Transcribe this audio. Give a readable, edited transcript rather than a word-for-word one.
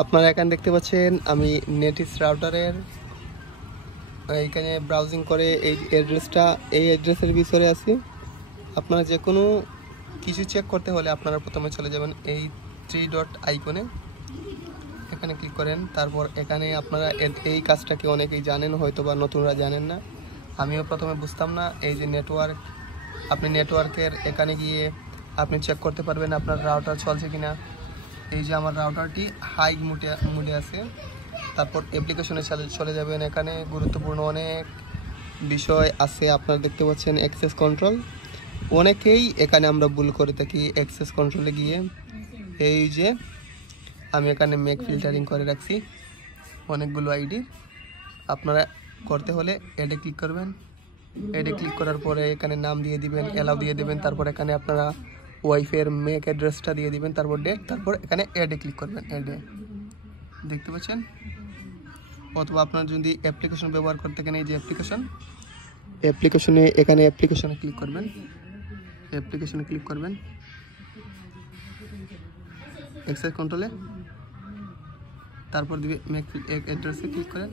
আপনারা এখানে দেখতে পাচ্ছেন আমি নেটিস রাউটারের এইখানে ব্রাউজিং করে এই অ্যাড্রেসের ভিতরে আছি। আপনারা যে কোনো কিছু চেক করতে হলে আপনারা প্রথমে চলে যাবেন এই 3 ডট আইকনে, এখানে ক্লিক করেন। তারপর এখানে আপনারা এই কাজটাকে অনেকেই জানেন, হয়তো বা নতুনরা জানেন না, আমিও প্রথমে বুঝতাম না। এই যে নেটওয়ার্ক, আপনি নেটওয়ার্কের এখানে গিয়ে আপনি চেক করতে পারবেন আপনার রাউটার চলছে কিনা। এই যে আমার রাউটারটি হাই মুডে আছে। তারপর অ্যাপ্লিকেশনে চলে যাবেন। এখানে গুরুত্বপূর্ণ অনেক বিষয় আছে, আপনারা দেখতে পাচ্ছেন অ্যাক্সেস কন্ট্রোল। অনেকেই এখানে আমরা ভুল করে থাকি অ্যাক্সেস কন্ট্রোলে গিয়ে। এই যে আমি এখানে মেক ফিল্টারিং করে রাখছি অনেকগুলো আইডি। আপনারা করতে হলে অ্যাডে ক্লিক করবেন। অ্যাডে ক্লিক করার পরে এখানে নাম দিয়ে দিবেন, অ্যালাউ দিয়ে দেবেন। তারপর এখানে আপনারা ওয়াইফাইয়ের মেক অ্যাড্রেসটা দিয়ে দিবেন, তারপর ডেট, তারপর এখানে অ্যাডে ক্লিক করবেন। অ্যাডে দেখতে পাচ্ছেন। অথবা আপনার যদি অ্যাপ্লিকেশন ব্যবহার করতে থাকেন, এই যে অ্যাপ্লিকেশনে এখানে অ্যাপ্লিকেশনে ক্লিক করবেন। অ্যাপ্লিকেশনে ক্লিক করবেন অ্যাক্সেস কন্ট্রোলে, তারপর দিবে মেক অ্যাড্রেসে ক্লিক করেন।